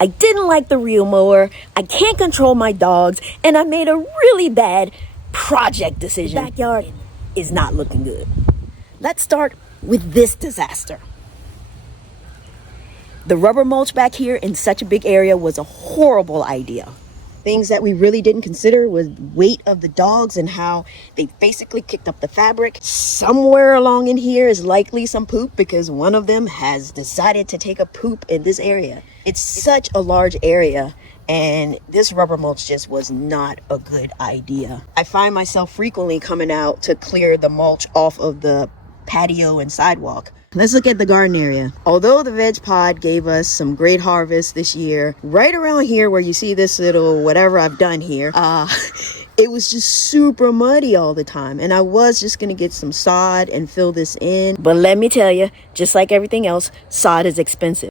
I didn't like the reel mower, I can't control my dogs, and I made a really bad project decision. The backyard is not looking good. Let's start with this disaster. The rubber mulch back here in such a big area was a horrible idea. Things that we really didn't consider was weight of the dogs and how they basically kicked up the fabric. Somewhere along in here is likely some poop because one of them has decided to take a poop in this area. It's such a large area and this rubber mulch just was not a good idea. I find myself frequently coming out to clear the mulch off of the patio and sidewalk. Let's look at the garden area. Although the veg pod gave us some great harvest this year, right around here where you see this little whatever I've done here, it was just super muddy all the time. And I was just gonna get some sod and fill this in. But let me tell you, just like everything else, sod is expensive.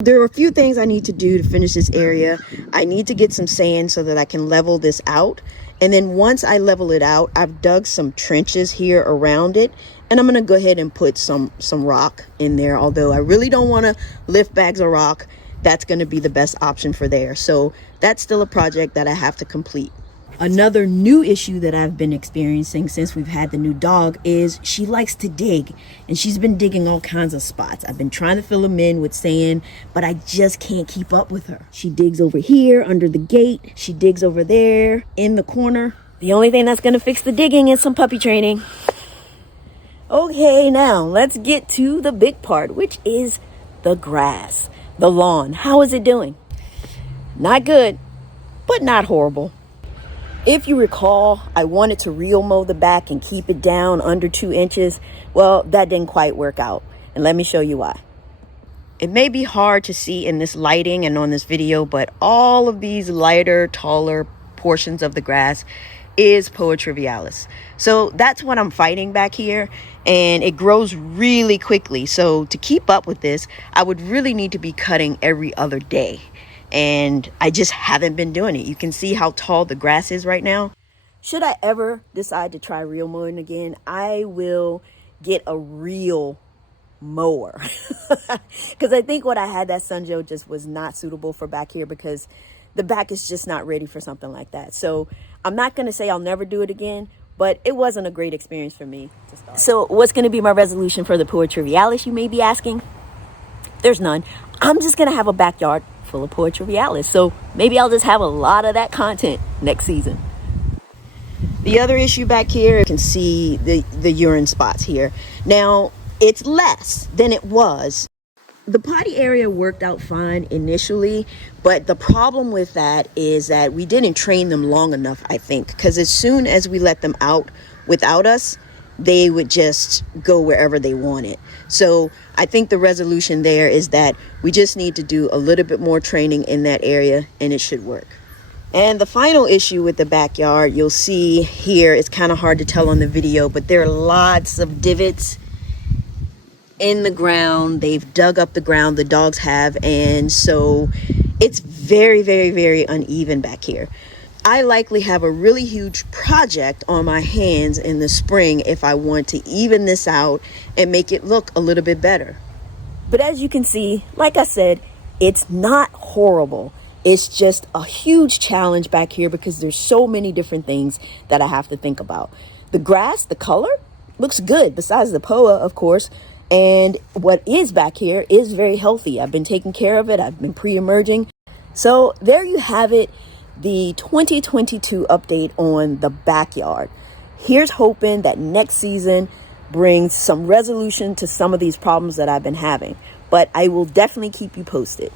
There are a few things I need to do to finish this area. I need to get some sand so that I can level this out. And then once I level it out, I've dug some trenches here around it. And I'm going to go ahead and put some rock in there. Although I really don't want to lift bags of rock. That's going to be the best option for there. So that's still a project that I have to complete. Another new issue that I've been experiencing since we've had the new dog is she likes to dig. And she's been digging all kinds of spots. I've been trying to fill them in with sand, but I just can't keep up with her. She digs over here under the gate. She digs over there in the corner. The only thing that's going to fix the digging is some puppy training. Okay, now let's get to the big part, which is the grass, the lawn. How is it doing? Not good, but not horrible. If you recall, I wanted to reel mow the back and keep it down under 2 inches. Well, that didn't quite work out. And let me show you why. It may be hard to see in this lighting and on this video, but all of these lighter, taller portions of the grass is Poa trivialis. So that's what I'm fighting back here, and it grows really quickly. So to keep up with this, I would really need to be cutting every other day, and I just haven't been doing it. You can see how tall the grass is right now. Should I ever decide to try reel mowing again, I will get a real mower because I think what I had that Sunjo just was not suitable for back here because the back is just not ready for something like that. So I'm not going to say I'll never do it again, but it wasn't a great experience for me to start. So what's going to be my resolution for the Poa trivialis, you may be asking? There's none. I'm just going to have a backyard full of Poa trivialis. So maybe I'll just have a lot of that content next season. The other issue back here, you can see the urine spots here. Now, it's less than it was. The potty area worked out fine initially, but the problem with that is that we didn't train them long enough, I think, because as soon as we let them out without us, they would just go wherever they wanted. So I think the resolution there is that we just need to do a little bit more training in that area and it should work. And the final issue with the backyard, you'll see here, it's kind of hard to tell on the video, but there are lots of divots in the ground. They've dug up the ground, the dogs have, and so it's very, very, very uneven back here. I likely have a really huge project on my hands in the spring if I want to even this out and make it look a little bit better. But as you can see, like I said, it's not horrible. It's just a huge challenge back here because there's so many different things that I have to think about. The grass, the color looks good besides the Poa, of course. And what is back here is very healthy. I've been taking care of it. I've been pre-emerging. So there you have it, the 2022 update on the backyard. Here's hoping that next season brings some resolution to some of these problems that I've been having. But I will definitely keep you posted.